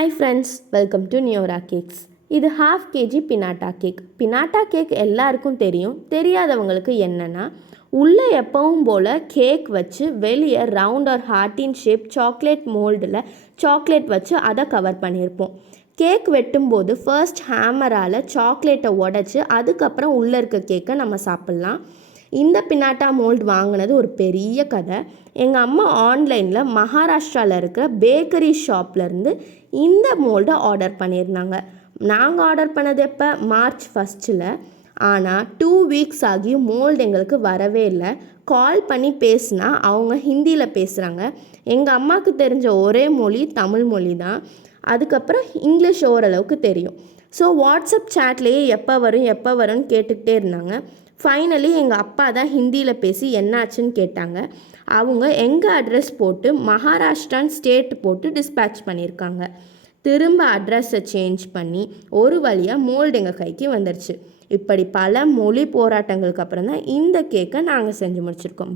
Hi friends, welcome to Neora cakes. இது ½ kg pinata cake. Pinata cake எல்லாருக்கும் தெரியும். தெரியாதவங்களுக்கு என்னென்னா, உள்ளே எப்பவும் போல் கேக் வச்சு வெளியே ரவுண்ட் ஆர் ஹார்ட்டின் ஷேப் சாக்லேட் மோல்டில் சாக்லேட் வச்சு அதை கவர் பண்ணியிருப்போம். கேக் வெட்டும்போது ஃபர்ஸ்ட் ஹேமரால் சாக்லேட்டை உடச்சி அதுக்கப்புறம் உள்ளே இருக்க கேக்கை நம்ம சாப்பிட்லாம். இந்த பினாட்டா மோல்டு வாங்கினது ஒரு பெரிய கதை. எங்கள் அம்மா ஆன்லைனில் மகாராஷ்டிராவில் இருக்கிற பேக்கரி ஷாப்லேருந்து இந்த மோல்டை ஆர்டர் பண்ணியிருந்தாங்க. நாங்கள் ஆர்டர் பண்ணது எப்போ? மார்ச் 1. ஆனால் 2 வீக்ஸ் ஆகி மோல்டு எங்களுக்கு வரவே இல்லை. கால் பண்ணி பேசினா அவங்க ஹிந்தியில் பேசுகிறாங்க. எங்கள் அம்மாவுக்கு தெரிஞ்ச ஒரே மொழி தமிழ் மொழி தான். அதுக்கப்புறம் இங்கிலீஷ் ஓரளவுக்கு தெரியும். ஸோ வாட்ஸ்அப் சேட்லேயே எப்போ வரும்னு கேட்டுக்கிட்டே இருந்தாங்க. ஃபைனலி எங்கள் அப்பா தான் ஹிந்தியில் பேசி என்னாச்சுன்னு கேட்டாங்க. அவங்க எங்கள் அட்ரஸ் போட்டு மகாராஷ்டிரான் ஸ்டேட் போட்டு டிஸ்பேட்ச் பண்ணியிருக்காங்க. திரும்ப அட்ரஸை சேஞ்ச் பண்ணி ஒரு வழியாக மோல்டு எங்கள் கைக்கு வந்துடுச்சு. இப்படி பல மொழி போராட்டங்களுக்கு அப்புறம் தான் இந்த கேக்கை நாங்கள் செஞ்சு முடிச்சிருக்கோம்.